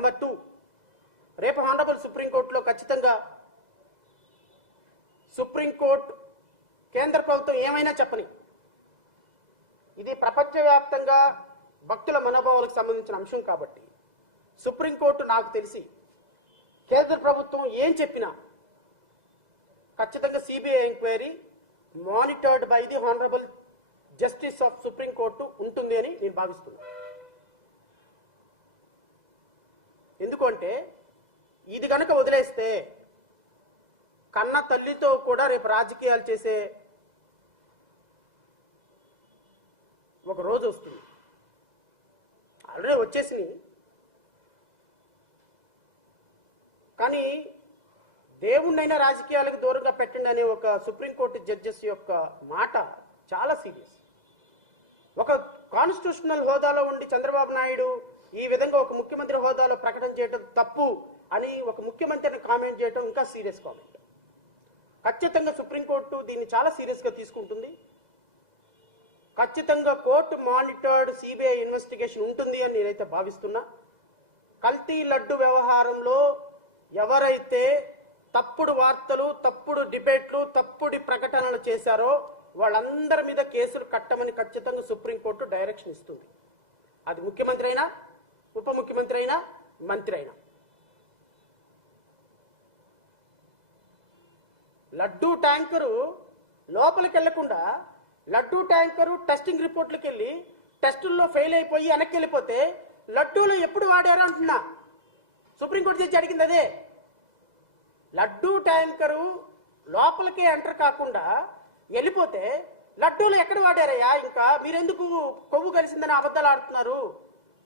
Number 2, రేపు honourable సుప్రీంకోర్టులో ఖచ్చితంగా సుప్రీంకోర్టు కేంద్ర ప్రభుత్వం ఏమైనా చెప్పని, ఇది ప్రపంచవ్యాప్తంగా భక్తుల మనోభావాలకు సంబంధించిన అంశం కాబట్టి సుప్రీంకోర్టు నాకు తెలిసి కేంద్ర ప్రభుత్వం ఏం చెప్పినా ఖచ్చితంగా CBI enquiry monitored by the honourable justice of supreme court ఉంటుంది అని నేను భావిస్తున్నాను. ఎందుకంటే ఇది గనక వదిలేస్తే కన్న తల్లితో కూడా రేపు రాజకీయాలు చేసే ఒక రోజు వస్తుంది. ఆల్రెడీ వచ్చేసినాయి. కానీ దేవుణ్ణైనా రాజకీయాలకు దూరంగా పెట్టండి అనే ఒక సుప్రీంకోర్టు జడ్జెస్ యొక్క మాట చాలా సీరియస్. ఒక కాన్స్టిట్యూషనల్ హోదాలో ఉండి చంద్రబాబు నాయుడు ఈ విధంగా ఒక ముఖ్యమంత్రి హోదాలో ప్రకటన చేయడం తప్పు అని ఒక ముఖ్యమంత్రిని కామెంట్ చేయడం ఇంకా సీరియస్ కామెంట్. ఖచ్చితంగా సుప్రీంకోర్టు దీన్ని చాలా సీరియస్గా తీసుకుంటుంది. ఖచ్చితంగా కోర్టు మానిటర్డ్ సిబిఐ ఇన్వెస్టిగేషన్ ఉంటుంది అని నేనైతే భావిస్తున్నా. కల్తీ లడ్డు వ్యవహారంలో ఎవరైతే తప్పుడు వార్తలు, తప్పుడు డిబేట్లు, తప్పుడు ప్రకటనలు చేశారో వాళ్ళందరి మీద కేసులు కట్టమని ఖచ్చితంగా సుప్రీంకోర్టు డైరెక్షన్ ఇస్తుంది. అది ముఖ్యమంత్రి అయినా, ఉప ముఖ్యమంత్రి అయినా, మంత్రి అయినా. లడ్డూ ట్యాంకరు లోపలికి వెళ్లకుండా లడ్డూ ట్యాంకరు టెస్టింగ్ రిపోర్ట్లకు వెళ్ళి టెస్టుల్లో ఫెయిల్ అయిపోయి వెనక్కి వెళ్ళిపోతే లడ్డూలు ఎప్పుడు వాడారు అంటున్నా. సుప్రీంకోర్టు జడ్జి అడిగింది అదే. లడ్డూ ట్యాంకరు లోపలికి ఎంటర్ కాకుండా వెళ్ళిపోతే లడ్డూలు ఎక్కడ వాడారయ్యా? ఇంకా మీరెందుకు కొవ్వు కలిసిందని అబద్ధాలు ఆడుతున్నారు?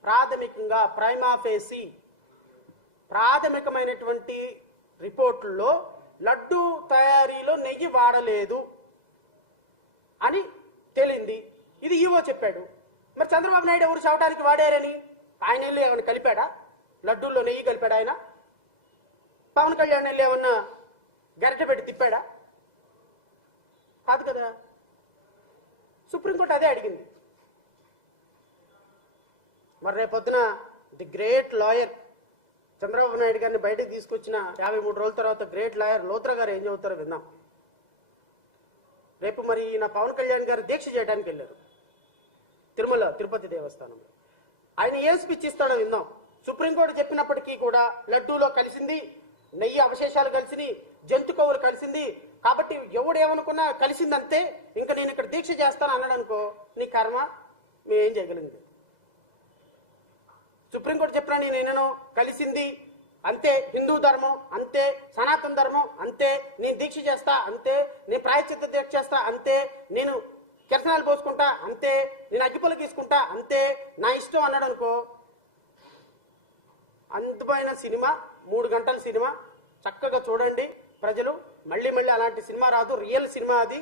ప్రాథమికంగా ప్రైమా ఫేసి ప్రాథమికమైనటువంటి రిపోర్టుల్లో లడ్డూ తయారీలో నెయ్యి వాడలేదు అని తేలింది. ఇది ఈవో చెప్పాడు. మరి చంద్రబాబు నాయుడు ఎవరు చవటానికి వాడారని ఆయన వెళ్ళి ఏమైనా కలిపాడా? లడ్డూల్లో నెయ్యి కలిపాడా ఆయన? పవన్ కళ్యాణ్ వెళ్ళి ఏమన్నా గరిట పెట్టి తిప్పాడా? కాదు కదా. సుప్రీంకోర్టు అదే అడిగింది. మరి రేపొద్దున the great lawyer Chandrababu Naidu గారిని బయటకు తీసుకొచ్చిన 53 రోజుల తర్వాత గ్రేట్ లాయర్ లోత్రా గారు ఏం చెబుతారో విందాం. రేపు మరి ఈయన పవన్ కళ్యాణ్ గారు దీక్ష చేయడానికి వెళ్ళారు తిరుపతి దేవస్థానంలో. ఆయన ఏం స్పీచ్ ఇస్తాడో విందాం. సుప్రీంకోర్టు చెప్పినప్పటికీ కూడా లడ్డూలో కలిసింది, నెయ్యి అవశేషాలు కలిసింది, జంతు కొవ్వులు కలిసింది కాబట్టి ఎవడేమనుకున్నా కలిసిందంతే, ఇంకా నేను ఇక్కడ దీక్ష చేస్తాను అన్నాడు అనుకో, నీ కర్మ, మేమేం చేయగలిగింది. సుప్రీంకోర్టు చెప్పినా నేను కలిసింది అంతే, హిందూ ధర్మం అంతే, సనాతన ధర్మం అంతే, నేను దీక్ష చేస్తా అంతే, నేను ప్రాయశ్చిత్త దీక్ష చేస్తా అంతే, నేను కిరసనాలు పోసుకుంటా అంతే, నేను అగ్గిపుల్ల గీసుకుంటా అంతే, నా ఇష్టం అన్నాడు అనుకో. అందమైన సినిమా, 3 గంటల సినిమా చక్కగా చూడండి ప్రజలు. మళ్ళీ మళ్ళీ అలాంటి సినిమా రాదు. రియల్ సినిమా అది.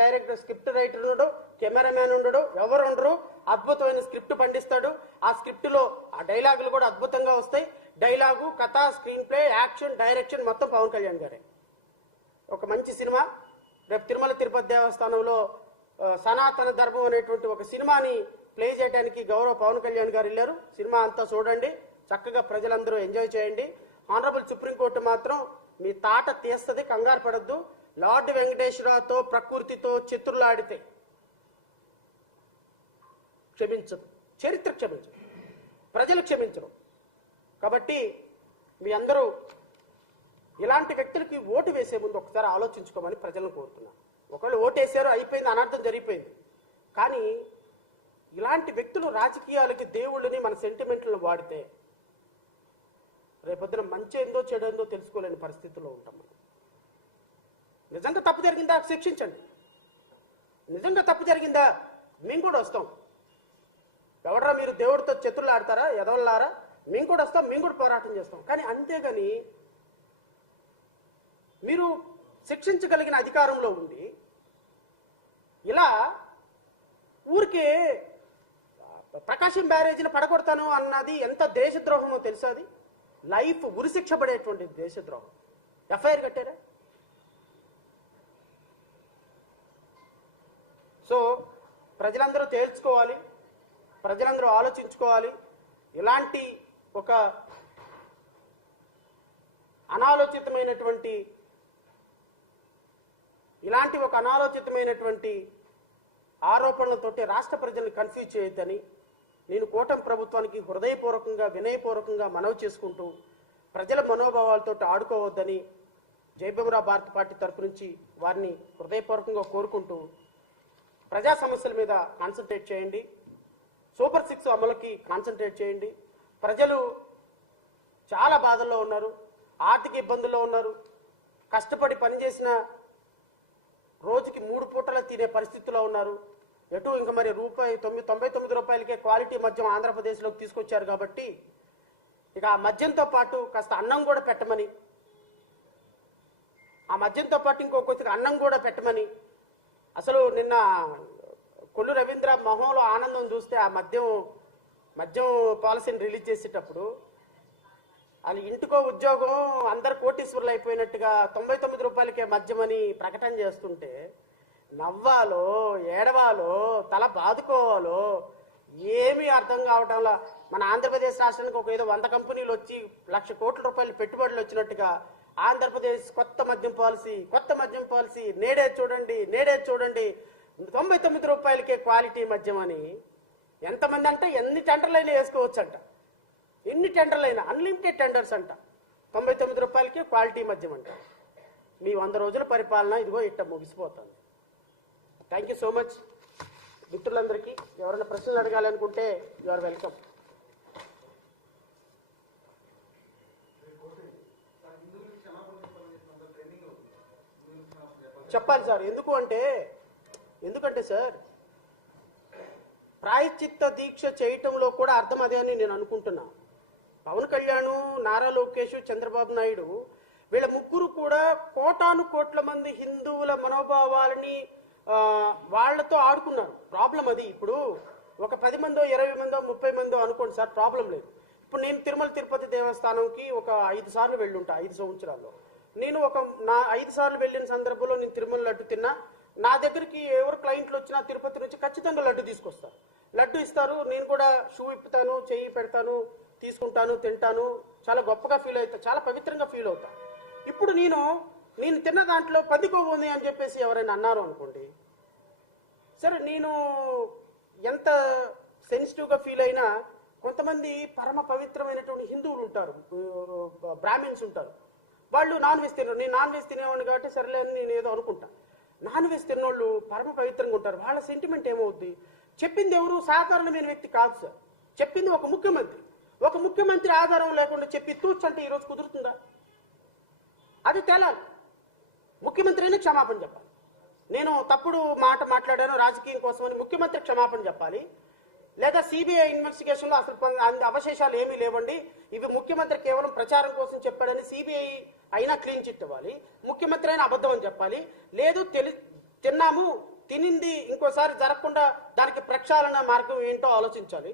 డైరెక్టర్, స్క్రిప్ట్ రైటర్ ఉండడు, కెమెరామ్యాన్ ఉండడు, ఎవరు ఉండరు. అద్భుతమైన స్క్రిప్ట్ పండిస్తాడు. ఆ స్క్రిప్ట్ లో ఆ డైలాగులు కూడా అద్భుతంగా వస్తాయి. డైలాగు, కథ, స్క్రీన్ ప్లే, యాక్షన్, డైరెక్షన్ మొత్తం పవన్ కళ్యాణ్ గారే. ఒక మంచి సినిమా. రేపు తిరుపతి దేవస్థానంలో సనాతన ధర్మం అనేటువంటి ఒక సినిమాని ప్లే చేయడానికి గౌరవ పవన్ కళ్యాణ్ గారు వెళ్ళారు. సినిమా అంతా చూడండి, చక్కగా ప్రజలందరూ ఎంజాయ్ చేయండి. ఆనరబుల్ సుప్రీంకోర్టు మాత్రం మీ తాట తీస్తుంది, కంగారు పడద్దు. లార్డ్ వెంకటేశ్వరతో ప్రకృతితో చిత్రులాడితే క్షమించదు, చరిత్ర క్షమించదు, ప్రజలు క్షమించరు. కాబట్టి మీ అందరూ ఇలాంటి వ్యక్తులకి ఓటు వేసే ముందు ఒకసారి ఆలోచించుకోమని ప్రజలను కోరుతున్నాను. ఒకళ్ళు ఓటేసారు, అయిపోయింది, అనర్థం జరిగిపోయింది. కానీ ఇలాంటి వ్యక్తులు రాజకీయాలకి దేవుళ్ళని మన సెంటిమెంట్లను వాడితే రేపొద్దున మంచి ఏందో చెడేందో తెలుసుకోలేని పరిస్థితుల్లో ఉంటాం. నిజంగా తప్పు జరిగిందా శిక్షించండి. నిజంగా తప్పు జరిగిందా మేము కూడా వస్తాం. ఎవడరా మీరు దేవుడితో చేతులు ఆడతారా, ఎదవల్లారా, మేము కూడా వస్తాం, మేము కూడా పోరాటం చేస్తాం. కానీ అంతేగాని మీరు శిక్షించగలిగిన అధికారంలో ఉండి ఇలా ఊరికే ప్రకాశం బ్యారేజీని పడగొడతాను అన్నది ఎంత దేశద్రోహమో తెలుసా? అది లైఫ్ ఉరిశిక్ష పడేటువంటి దేశద్రోహం. ఎఫ్ఐఆర్ కట్టారా? సో ప్రజలందరూ తేల్చుకోవాలి, ప్రజలందరూ ఆలోచించుకోవాలి. ఇలాంటి ఒక అనాలోచితమైనటువంటి ఆరోపణలతోటి రాష్ట్ర ప్రజల్ని కన్ఫ్యూజ్ చేయొద్దని నేను కూటమి ప్రభుత్వానికి హృదయపూర్వకంగా వినయపూర్వకంగా మనవి చేసుకుంటూ ప్రజల మనోభావాలతో ఆడుకోవద్దని జయభీమరావు భారత పార్టీ తరపు నుంచి వారిని హృదయపూర్వకంగా కోరుకుంటూ ప్రజా సమస్యల మీద కాన్సన్ట్రేట్ చేయండి, సూపర్ 6 అమలుకి కాన్సన్ట్రేట్ చేయండి. ప్రజలు చాలా బాధల్లో ఉన్నారు, ఆర్థిక ఇబ్బందుల్లో ఉన్నారు, కష్టపడి పనిచేసిన రోజుకి 3 పూటలు తినే పరిస్థితిలో ఉన్నారు. ఎటు ఇంకా మరి ₹99 క్వాలిటీ మద్యం ఆంధ్రప్రదేశ్లోకి తీసుకొచ్చారు కాబట్టి ఇక ఆ మద్యంతో పాటు కాస్త అన్నం కూడా పెట్టమని, ఇంకో కొద్దిగా అన్నం కూడా పెట్టమని. అసలు నిన్న కొల్లు రవీంద్ర మొహంలో ఆనందం చూస్తే ఆ మద్యం పాలసీని రిలీజ్ చేసేటప్పుడు వాళ్ళు ఇంటికో ఉద్యోగం అందరు కోటీశ్వరులు అయిపోయినట్టుగా ₹99 మద్యం అని ప్రకటన చేస్తుంటే నవ్వాలో ఏడవాలో తల బాదుకోవాలో ఏమీ అర్థం కావటంలా. మన ఆంధ్రప్రదేశ్ రాష్ట్రానికి ఒక ఏదో 100 కంపెనీలు వచ్చి ₹1,00,000 కోట్ల పెట్టుబడులు వచ్చినట్టుగా ఆంధ్రప్రదేశ్ కొత్త మద్యం పాలసీ నేడే చూడండి ₹99 క్వాలిటీ మద్యం అని. ఎంతమంది అంటే ఎన్ని టెండర్లైనా వేసుకోవచ్చు అంట, ఎన్ని టెండర్లైనా అన్లిమిటెడ్ టెండర్స్ అంట. ₹99 క్వాలిటీ మద్యం అంట. మీ 100 రోజుల పరిపాలన ఇదిగో ఇట్ట ముగిసిపోతుంది. థ్యాంక్ యూ సో మచ్ మిత్రులందరికీ. ఎవరైనా ప్రశ్నలు అడగాలనుకుంటే యు ఆర్ వెల్కమ్. చెప్పాలి సార్. ఎందుకంటే సార్ ప్రాయశ్చిత్త దీక్ష చేయటంలో కూడా అర్థం అదే అని నేను అనుకుంటున్నా. పవన్ కళ్యాణ్, నారా లోకేష్, చంద్రబాబు నాయుడు వీళ్ళ ముగ్గురు కూడా కోటాను కోట్ల మంది హిందువుల మనోభావాలని వాళ్లతో ఆడుకున్నారు. ప్రాబ్లం అది. ఇప్పుడు ఒక 10 మందో 20 మందో 30 మందో అనుకోండి సార్, ప్రాబ్లం లేదు. ఇప్పుడు నేను తిరుమల తిరుపతి దేవస్థానంకి ఒక 5 సార్లు వెళ్ళుంటా 5 సంవత్సరాల్లో. నేను నా 5 సార్లు వెళ్ళిన సందర్భంలో నేను తిరుమల లడ్డు తిన్నా. నా దగ్గరికి ఎవరు క్లయింట్లు వచ్చినా తిరుపతి నుంచి ఖచ్చితంగా లడ్డు తీసుకొస్తారు, లడ్డు ఇస్తారు. నేను కూడా షూ ఇప్పుతాను, చెయ్యి పెడతాను, తీసుకుంటాను, తింటాను. చాలా గొప్పగా ఫీల్ అవుతా, చాలా పవిత్రంగా ఫీల్ అవుతా. ఇప్పుడు నేను తిన్న దాంట్లో పందికొవ్వు ఉంది అని చెప్పేసి ఎవరైనా అన్నారు అనుకోండి, సరే నేను ఎంత సెన్సిటివ్గా ఫీల్ అయినా కొంతమంది పరమ పవిత్రమైనటువంటి హిందువులు ఉంటారు, బ్రాహ్మిన్స్ ఉంటారు. వాళ్ళు నాన్ వెజ్ తినరు. నేను నాన్ వెజ్ తినేవాడిని కాబట్టి సరేలే అని నేను ఏదో అనుకుంటా. నాన్ వెజ్ తిన్నోళ్ళు పరమ పవిత్రంగా ఉంటారు. వాళ్ళ సెంటిమెంట్ ఏమవుద్ది? చెప్పింది ఎవరు? సాధారణమైన వ్యక్తి కాదు సార్. చెప్పింది ఒక ముఖ్యమంత్రి ఆధారం లేకుండా చెప్పి తూచ్ అంటే ఈరోజు కుదురుతుందా? అది తేలాలి. ముఖ్యమంత్రి అయినా క్షమాపణ చెప్పాలి. నేను తప్పుడు మాట మాట్లాడాను రాజకీయం కోసమని ముఖ్యమంత్రి క్షమాపణ చెప్పాలి. లేదా సిబిఐ ఇన్వెస్టిగేషన్లో అసలు అవశేషాలు ఏమీ లేవండి, ఇవి ముఖ్యమంత్రి కేవలం ప్రచారం కోసం చెప్పాడని సిబిఐ అయినా క్లీన్ చిట్ ఇవ్వాలి. ముఖ్యమంత్రి అయినా అబద్ధం అని చెప్పాలి. లేదు తిన్నాము, తినింది ఇంకోసారి జరగకుండా దానికి ప్రక్షాళన మార్గం ఏంటో ఆలోచించాలి.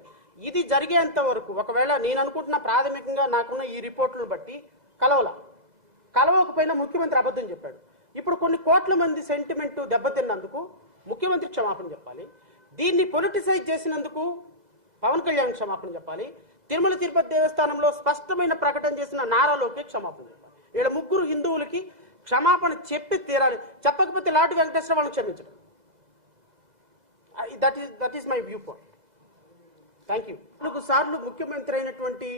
ఇది జరిగేంత వరకు ఒకవేళ నేను అనుకుంటున్న ప్రాథమికంగా నాకున్న ఈ రిపోర్టులను బట్టి కలవకపోయినా ముఖ్యమంత్రి అబద్ధం చెప్పాడు. ఇప్పుడు కొన్ని కోట్ల మంది సెంటిమెంట్ దెబ్బతిన్నందుకు ముఖ్యమంత్రి క్షమాపణ చెప్పాలి. దీన్ని పొలిటిసైజ్ చేసినందుకు పవన్ కళ్యాణ్ క్షమాపణ చెప్పాలి. తిరుమల తిరుపతి దేవస్థానంలో స్పష్టమైన ప్రకటన చేసిన నారా లోకేష్ క్షమాపణ చెప్పాలి. వీళ్ళ ముగ్గురు హిందువులకి క్షమాపణ చెప్పి తీరాలి. చెప్పకపోతే లాటు వెంకటేశ్వర వాళ్ళని క్షమించడం. That is my view point. Thank you. 4 సార్లు ముఖ్యమంత్రి అయినటువంటి